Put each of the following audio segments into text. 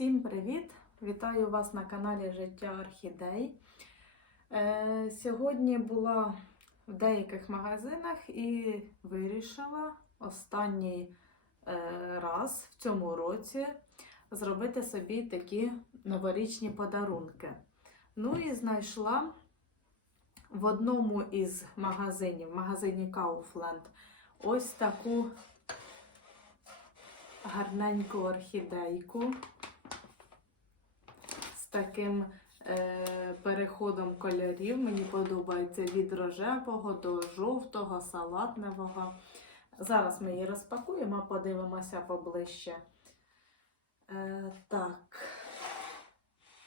Всім привіт! Вітаю вас на каналі Життя Орхідей. Е, сьогодні була в деяких магазинах і вирішила останній е, раз в цьому році зробити собі такі новорічні подарунки. Ну і знайшла в одному із магазинів, в магазині Kaufland, ось таку гарненьку орхідейку таким е, переходом кольорів. Мені подобається від рожевого до жовтого, салатневого. Зараз ми її розпакуємо, подивимося поближче. Е, так.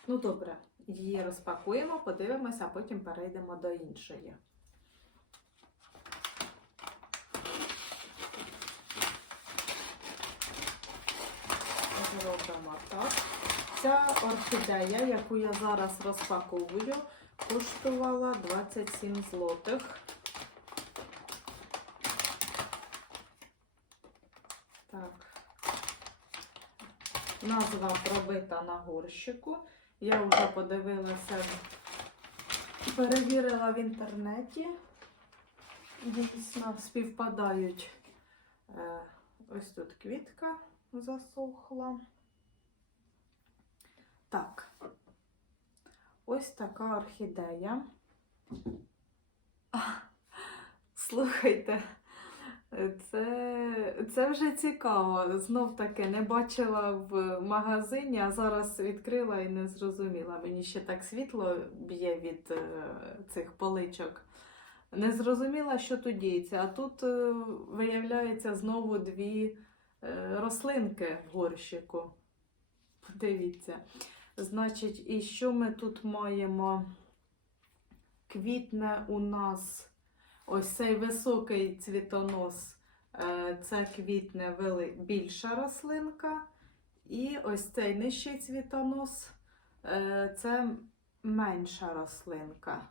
Ну, добре, її розпакуємо, подивимося, а потім перейдемо до іншої. Зробимо так. Ця орхідея, яку я зараз розпаковую, коштувала 27 злотих. Так. Назва пробита на горщику. Я вже подивилася, перевірила в інтернеті. Дійсно, співпадають. Е, ось тут квітка засохла. Так, ось така орхідея. Слухайте, це, це вже цікаво. Знов таки не бачила в магазині, а зараз відкрила і не зрозуміла. Мені ще так світло б'є від е, цих поличок. Не зрозуміла, що тут діється. А тут е, виявляється знову дві е, рослинки в горщику. Подивіться. Значить, і що ми тут маємо? Квітне у нас ось цей високий цвітонос, е, це квітне більша рослинка. І ось цей нижчий цвітонос е, це менша рослинка.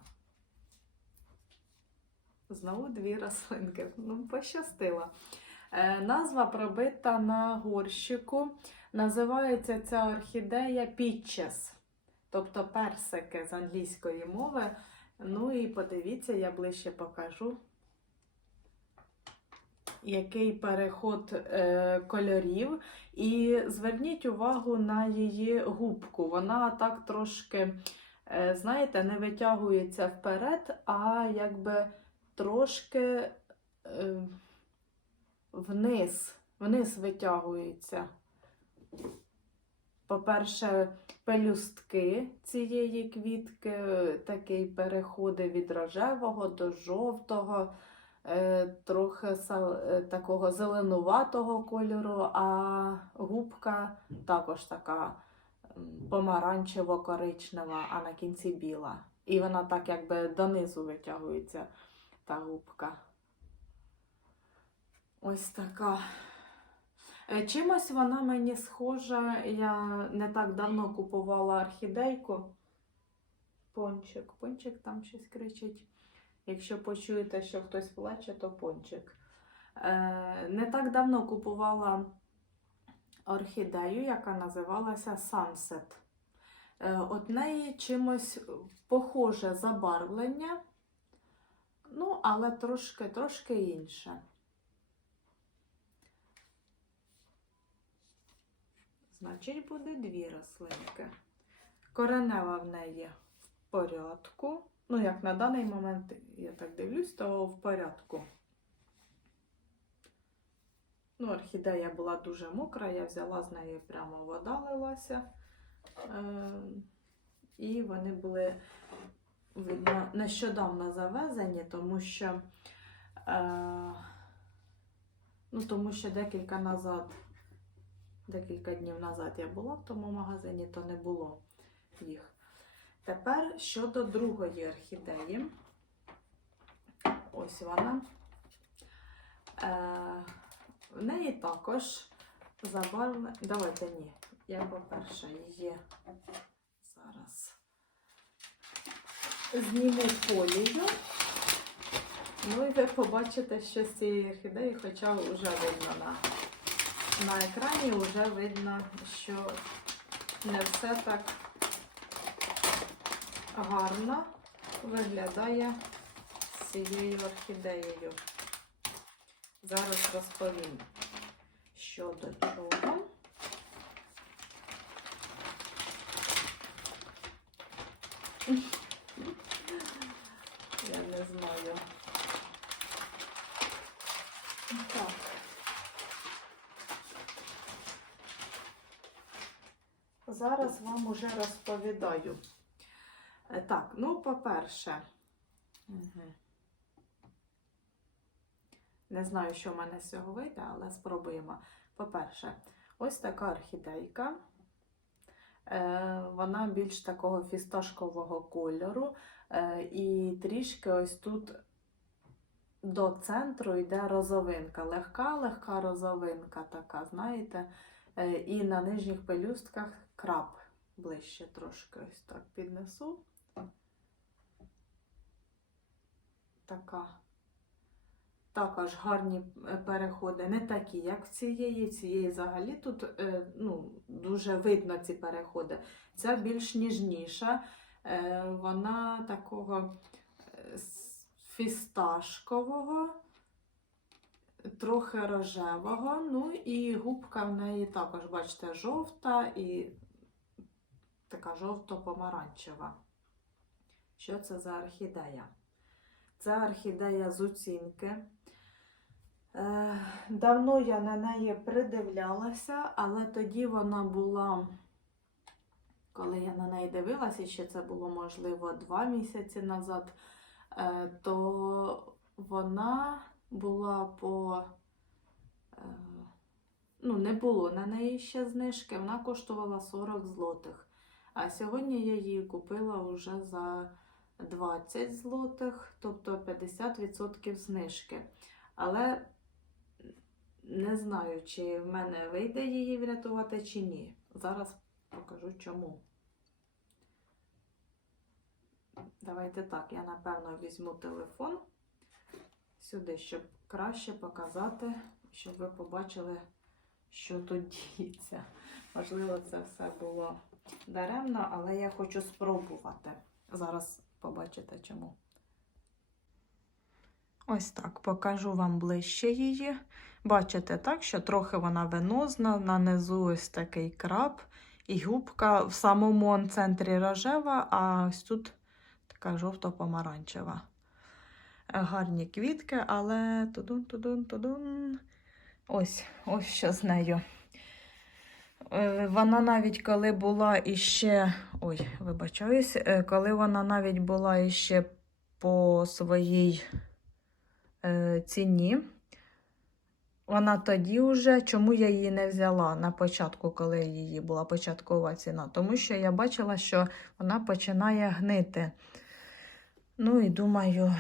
Знову дві рослинки. Ну, пощастило. Е, Назва пробита на горщику. Називається ця орхідея Пітчес, тобто персики з англійської мови. Ну і подивіться, я ближче покажу, який переход е, кольорів. І зверніть увагу на її губку. Вона так трошки, е, знаєте, не витягується вперед, а якби трошки е, вниз, вниз витягується. По-перше, пелюстки цієї квітки, такий переходи від рожевого до жовтого, е, трохи е, такого зеленуватого кольору, а губка також така помаранчево-коричнева, а на кінці біла. І вона так якби донизу витягується, та губка. Ось така. Е, Чимось вона мені схожа. Я не так давно купувала орхідейку. Пончик. Пончик там щось кричить. Якщо почуєте, що хтось плаче, то пончик. Е, Не так давно купувала орхідею, яка називалася Sunset. Е, От неї чимось похоже забарвлення, ну, але трошки, трошки інше. Значить, буде дві рослинки. Коренева в неї в порядку. Ну, як на даний момент, я так дивлюсь, то в порядку. Ну, орхідея була дуже мокра, я взяла з неї прямо вода лилася. Е, і вони були видно, нещодавно завезені, тому що, е, ну, тому що декілька назад декілька днів назад я була в тому магазині, то не було їх. Тепер щодо другої орхідеї. Ось вона. Е, в неї також забарвлена. Давайте ні. Я, по-перше, її зараз зніму фолію. Ну і ви побачите, що з цієї орхідеї, хоча вже видно на екрані вже видно, що не все так гарно виглядає з цією орхідеєю. Зараз розповім, що до чого. Я не знаю. Так. Зараз вам уже розповідаю. Е, Так, ну, по-перше, не знаю, що в мене з цього вийде, але спробуємо. По-перше, ось така орхідейка. Е, Вона більш такого фісташкового кольору. Е, І трішки ось тут до центру йде розовинка. Легка-легка розовинка така, знаєте. Е, І на нижніх пелюстках краб. Ближче трошки ось так піднесу. Така. Також гарні е, переходи, не такі, як в цієї. Цієї взагалі тут е, ну, дуже видно ці переходи. Ця більш ніжніша, вона такого фісташкового, трохи рожевого. Ну і губка в неї також, бачите, жовта і така жовто-помаранчева. Що це за орхідея? Це орхідея з оцінки. Е, Давно я на неї придивлялася, але тоді вона була, коли я на неї дивилася, ще це було можливо два місяці назад, е, то вона була по. е, Ну, не було на неї ще знижки, вона коштувала 40 злотих. А сьогодні я її купила вже за 20 злотих, тобто 50% знижки. Але не знаю, чи в мене вийде її врятувати, чи ні. Зараз покажу чому. Давайте так, я напевно візьму телефон сюди, щоб краще показати, щоб ви побачили, що тут діється. Можливо, це все було даремно, але я хочу спробувати. Зараз побачите чому. Ось так покажу вам ближче її. Бачите, так, що трохи вона венозна, на низу ось такий краб, і губка в самому центрі рожева, а ось тут така жовто-помаранчева. Гарні квітки, але тудун-тудун-тудун. Ось, ось що з нею. Е, Вона навіть коли була іще. Ой, вибачаюсь, е, коли вона навіть була іще по своїй е, ціні. Вона тоді вже, чому я її не взяла на початку, коли її була початкова ціна? Тому що я бачила, що вона починає гнити. Ну і думаю,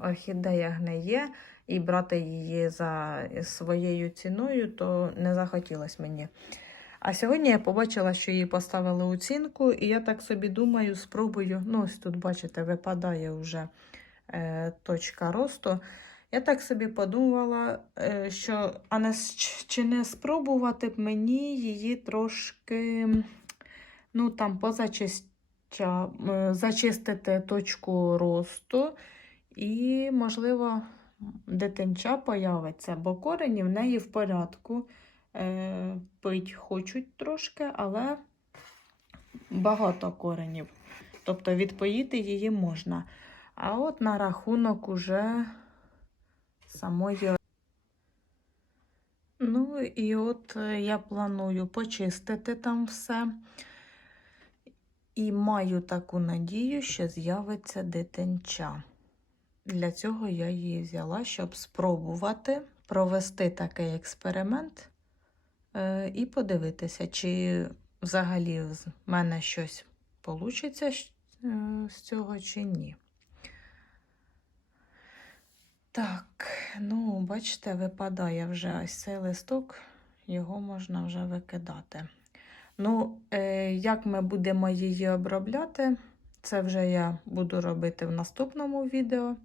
орхідея гниє, і брати її за своєю ціною, то не захотілося мені. А сьогодні я побачила, що її поставили оцінку, і я так собі думаю, спробую. Ну, ось тут, бачите, випадає вже е, точка росту. Я так собі подумала, е, що а не, чи не спробувати б мені її трошки ну, там, позачистя, е, зачистити точку росту, і, можливо, дитинча появиться, бо корені в неї в порядку. Е, пить хочуть трошки, але багато коренів. Тобто відпоїти її можна. А от на рахунок уже самої. Ну, і от е, я планую почистити там все. І маю таку надію, що з'явиться дитинча. Для цього я її взяла, щоб спробувати провести такий експеримент е, і подивитися, чи взагалі з мене щось вийде з цього чи ні. Так, ну, бачите, випадає вже ось цей листок, його можна вже викидати. Ну, е, як ми будемо її обробляти, це вже я буду робити в наступному відео.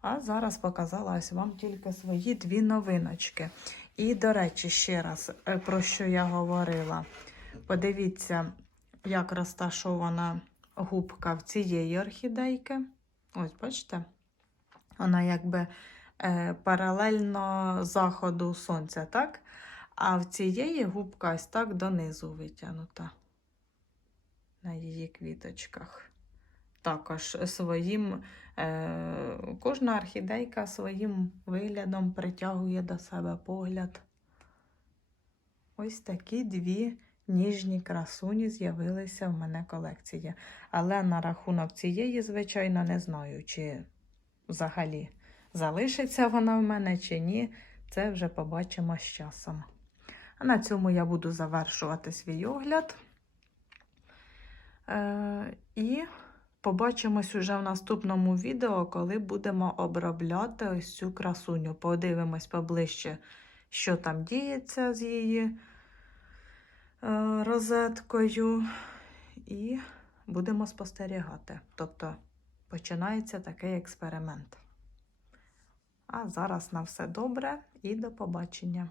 А зараз показала вам тільки свої дві новиночки. І, до речі, ще раз, е, про що я говорила. Подивіться, як розташована губка в цієї орхідейки. Ось, бачите? Вона якби е, паралельно заходу сонця, так? А в цієї губка ось так донизу витягнута на її квіточках. Також своїм, е, кожна орхідейка своїм виглядом притягує до себе погляд. Ось такі дві ніжні красуні з'явилися в мене колекції. Але на рахунок цієї, звичайно, не знаю, чи взагалі залишиться вона в мене чи ні. Це вже побачимо з часом. На цьому я буду завершувати свій огляд. Е, і побачимось уже в наступному відео, коли будемо обробляти ось цю красуню. Подивимось поближче, що там діється з її е, розеткою. І будемо спостерігати. Тобто починається такий експеримент. А зараз на все добре і до побачення.